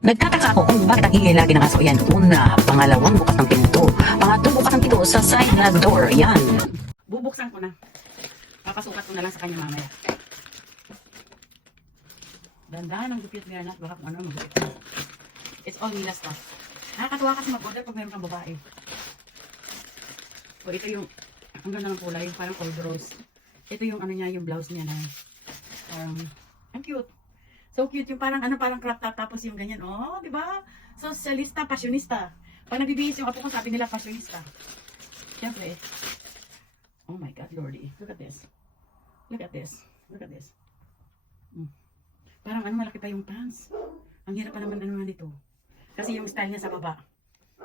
Nagtataka ako kung bakit ang ingay lagi ng aso. Ayan, una, pangalawang bukas ng pinto. Pangatlong bukas ng pinto sa side na door. Ayan. Bubuksan ko na. Papasukat ko na lang sa kanya mamaya. Dandahan ang gupit niya, anak. Baka kung ano magupit. It's all Mila's stuff. Nakakatuwa kasi mag-order pag mayroon kang babae. So, ito yung, ang ganda ng kulay, parang cold rose. Ito yung ano niya, yung blouse niya na, ang cute. So cute yung parang ano, parang crop top tapos yung ganyan. Oh, di ba? Socialista, fashionista. Pag nagbibihis yung apo ko, sabi nila fashionista. Siyempre. Oh my God, Lordy. Look at this. Look at this. Look at this. Parang ano, malaki pa yung pants. Ang hirap pa naman ano nga dito. Kasi yung style niya sa baba.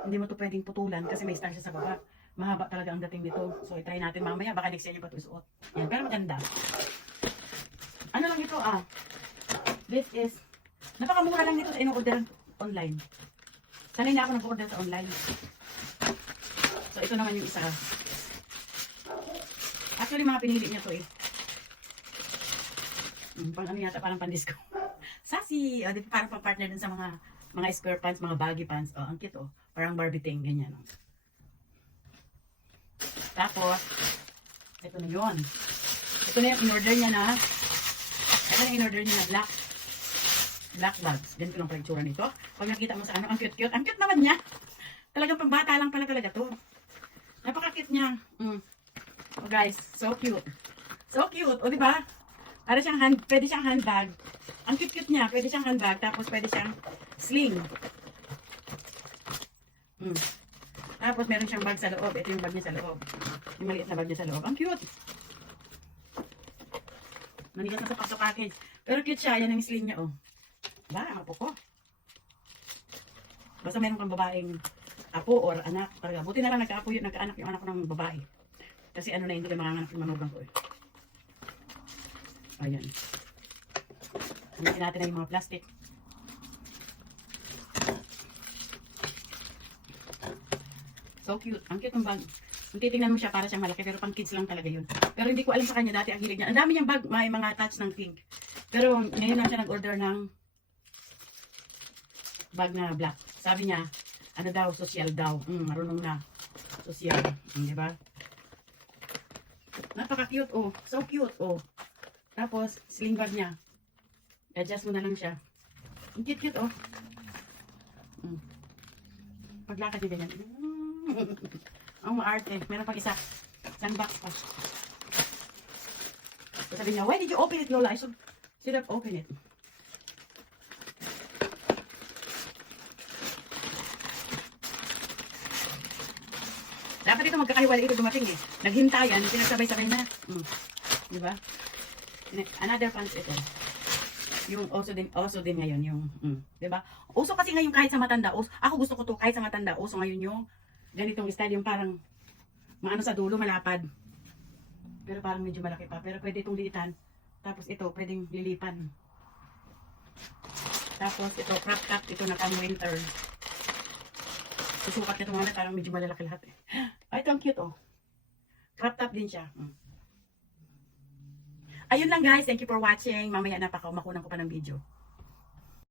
Hindi mo to pwedeng putulan kasi may style siya sa baba. Mahaba talaga ang dating dito. So, itry natin mamaya. Baka next year niya pa ito isuot. Yan, pero maganda. Ano lang ito This is, napakamura lang nito sa in-order online. Sanay na ako nag-order sa online. So, ito naman yung isa. Actually, mga pinili niya to pang ano yata, parang pan-disco. Sassy! Parang pang-partner din sa mga square pants, mga baggy pants. Ang cute Parang Barbie thing, ganyan Tapos, ito na yun. Ito na yung in-order niya na, black bags. Ganito lang pala itsura nito. Pag nakita mo sa ano, ang cute-cute. Ang cute naman niya. Talagang pang bata lang pala talaga to. Napaka-cute niya. Oh guys, so cute. So cute. O diba? Para siyang pwede siyang handbag. Ang cute-cute niya. Pwede siyang handbag. Tapos pwede siyang sling. Tapos meron siyang bag sa loob. Ito yung bag niya sa loob. Yung maliit na bag niya sa loob. Ang cute. Manigat na sa package. Pero cute siya. Yan ang sling niya Ba, ang apo ko. Basta meron kang babaeng apo or anak. Talaga. Buti na lang nagkaanak yung anak ko ng babae. Kasi ano na hindi na manganganak yung manugang ko Ayan. Hamitin natin na yung mga plastic. So cute. Ang cute ng bag. Kung titingnan mo siya para siyang malaki pero pang kids lang talaga yun. Pero hindi ko alam sa kanya dati ang hilig niya. Ang dami niyang bag. May mga touch ng pink. Pero ngayon lang siya nag-order ng bag na black. Sabi niya, ano daw, social daw. Marunong na. Social. Diba? Napaka-cute So cute Tapos, sling bag niya. I-adjust mo na lang siya. Ang cute Paglakad niya ganyan. Ang maarte. Meron pang isang box pa. So, sabi niya, why did you open it, Lola? I should have opened it. Dapat ito magkakahiwalay ito dumating Naghintayan, pinagsabay-sabay na. Diba? Another pants ito. Yung also din ngayon yung, diba? Uso kasi ngayon kahit sa matanda. Ako gusto ko to kahit sa matanda. Uso ngayon yung ganitong style yung parang maano sa dulo, malapad. Pero parang medyo malaki pa. Pero pwede itong liitan. Tapos ito, pwedeng lilipan. Tapos ito, crop top. Ito na pang winter. Susukat niya itong parang medyo malalaki lahat Ay, ito ang cute Crop top din siya. Ayun lang guys. Thank you for watching. Mamaya makunan ko pa ng video.